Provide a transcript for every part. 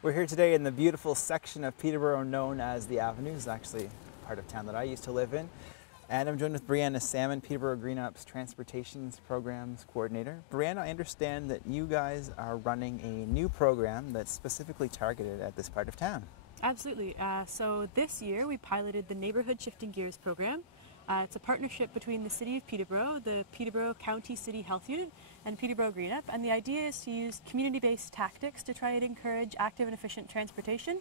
We're here today in the beautiful section of Peterborough known as the Avenues, actually part of town that I used to live in. And I'm joined with Brianna Salmon, Peterborough Green Up's Transportations Programs Coordinator. Brianna, I understand that you guys are running a new program that's specifically targeted at this part of town. Absolutely. So this year we piloted the Neighbourhood Shifting Gears program. It's a partnership between the City of Peterborough, the Peterborough County City Health Unit, and Peterborough Green Up. And the idea is to use community-based tactics to try and encourage active and efficient transportation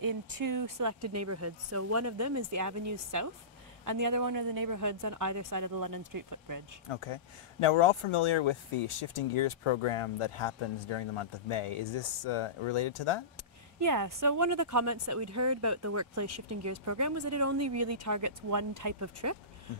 in two selected neighbourhoods. So one of them is the Avenues South, and the other one are the neighbourhoods on either side of the London Street footbridge. Okay. Now we're all familiar with the Shifting Gears program that happens during the month of May. Is this related to that? Yeah, so one of the comments that we'd heard about the Workplace Shifting Gears program was that it only really targets one type of trip,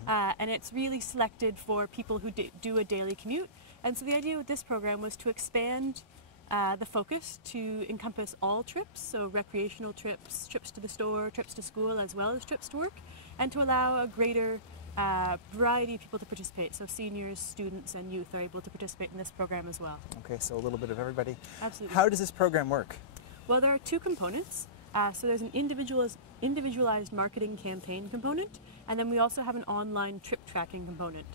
and it's really selected for people who do a daily commute. And so the idea with this program was to expand the focus to encompass all trips, so recreational trips, trips to the store, trips to school, as well as trips to work, and to allow a greater variety of people to participate. So seniors, students, and youth are able to participate in this program as well. Okay, so a little bit of everybody. Absolutely. How does this program work? Well, there are two components. So there's an individualized marketing campaign component, and then we also have an online trip tracking component.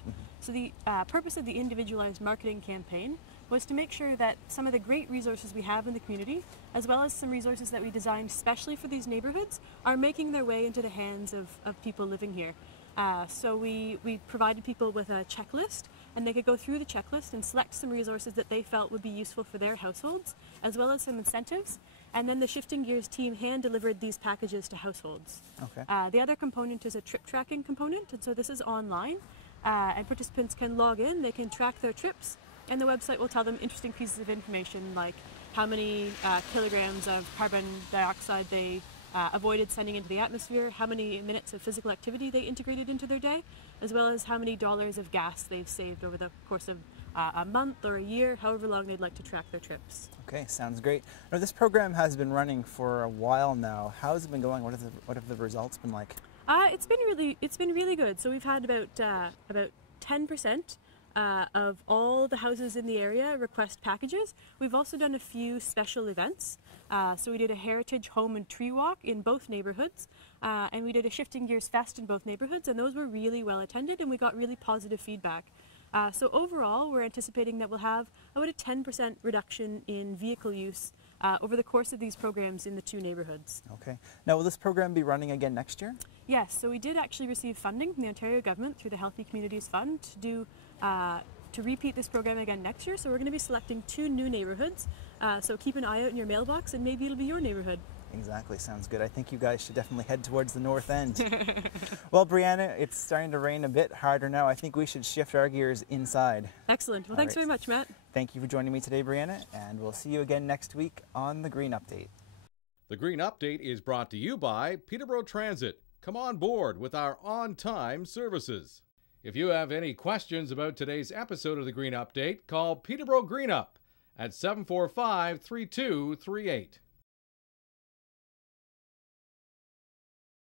So the purpose of the individualized marketing campaign was to make sure that some of the great resources we have in the community, as well as some resources that we designed specially for these neighborhoods, are making their way into the hands of people living here. So we provided people with a checklist, and they could go through the checklist and select some resources that they felt would be useful for their households, as well as some incentives. And then the Shifting Gears team hand-delivered these packages to households. Okay. The other component is a trip tracking component, and so this is online, and participants can log in, they can track their trips, and the website will tell them interesting pieces of information like how many kilograms of carbon dioxide they avoided sending into the atmosphere, how many minutes of physical activity they integrated into their day, as well as how many dollars of gas they've saved over the course of a month or a year, however long they'd like to track their trips. Okay, sounds great. Now, this program has been running for a while now. How has it been going? What have the results been like? It's been really good. So we've had about 10% of all the houses in the area request packages. We've also done a few special events. So we did a Heritage Home and Tree Walk in both neighbourhoods, and we did a Shifting Gears Fest in both neighbourhoods, and those were really well attended, and we got really positive feedback. So overall, we're anticipating that we'll have about a 10% reduction in vehicle use over the course of these programs in the two neighbourhoods. Okay. Now, will this program be running again next year? Yes, so we did actually receive funding from the Ontario government through the Healthy Communities Fund to repeat this program again next year. So we're going to be selecting two new neighbourhoods. So keep an eye out in your mailbox, and maybe it'll be your neighbourhood. Exactly, sounds good. I think you guys should definitely head towards the north end. Well, Brianna, it's starting to rain a bit harder now. I think we should shift our gears inside. Excellent. Well, thanks very much, Matt. Thank you for joining me today, Brianna, and we'll see you again next week on The Green Update. The Green Update is brought to you by Peterborough Transit. Come on board with our on-time services. If you have any questions about today's episode of The Green Update, call Peterborough Green Up at 745-3238.